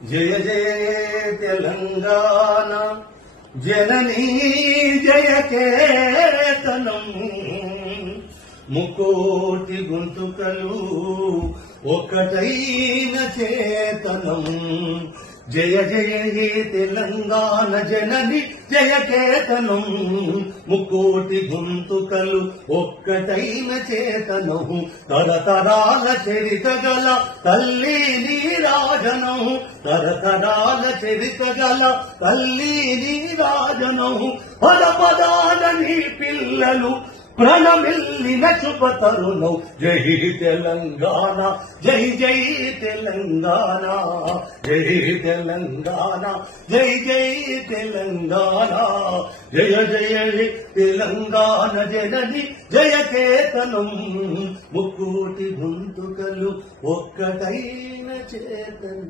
జయ జయ తెలంగాణ జననీ జయ కేతనం ముకోటి గొంతుకలు ఒకటైన చేతనం జయ జయ హే తెలంగాణ జనని జయ కేతనం ముకోటి గొంతుకలు ఒక్కటైన చేతనం తరతరాల చరిత గల తల్లి నీరాజనం తరతరాల చరిత గల తల్లి నీరాజనం పద పదాల నీ పిల్లలు ప్రణమిల్లిన శుభతరుణం జై తెలంగాణ జై జై తెలంగాణ జై తెలంగాణ జై జై తెలంగాణ జయ జయ తెలంగాణ జనని జయ కేతనం ముక్కోటి గొంతుకలు ఒక్కటైన చేతనం.